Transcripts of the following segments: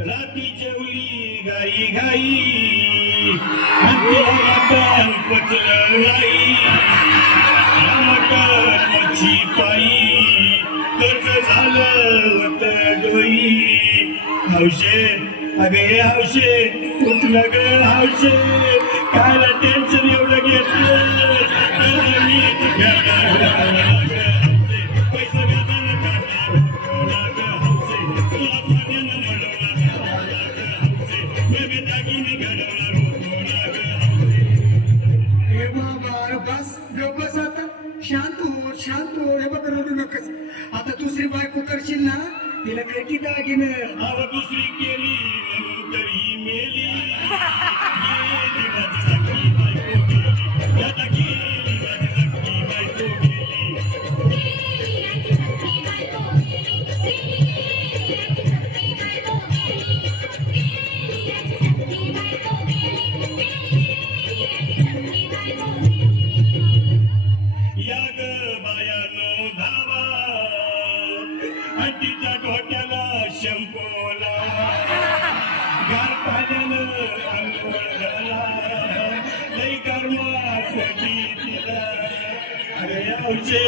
राती जेवली गाई गाई मटण पचलं नाही मटण मच्छी पायी कर्ज झालं होत डोई हौशे अगे हौशे कुठलं ग हौशे कायला टेन्शन एवढं घेतलं पैसा शांत हो हे बघ रडू नकस आता दुसरी बायको करशील ना तिला काय की दागिनं अव दुसरी केली म्हणून तरी मेली गेली माझी सखी बायको गेली आता गेली माझी सखी बायको गेली या ग बायानो धावा हड्डीच्या डोक्याला शंपोला गार पाण्यानं अंघोळला लई गरमासाठी तिला अरे औषे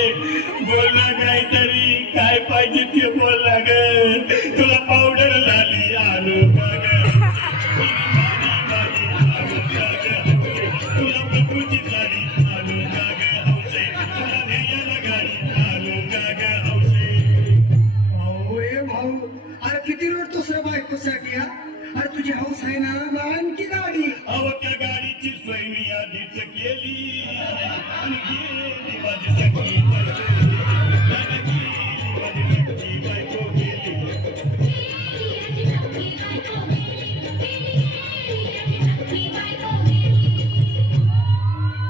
बोलला काहीतरी काय पाहिजे ते बोलला ग तुला पावडर लाली आणू का ग तुला प्रभूची साडी आणू का ग औषे तुला ध्येयाला गाडी आणू का ग औषे भाऊ ए भाऊ अरे किती रडतोस रे बायकोसाठी हा अरे तुझी हौस आहे ना आणखी गाडी अहो त्या गाडीची सोय मी आधीच केली आणि गेली माझी सखी बायको गेली माझी सखी बायको गेली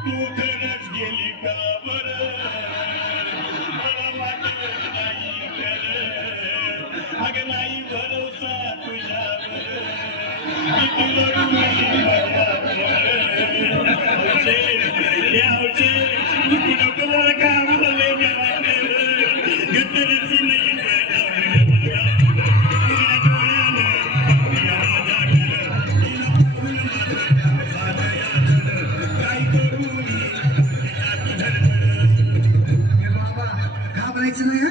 तू खरंच गेली का बरं मला वाटलं नाही खरं अगं नाही भरोसा तुझ्यावर किती रडू मी माझ्यावर नको मला काम झाले घेतल्याची नाही बाबा घाबरायचं नाही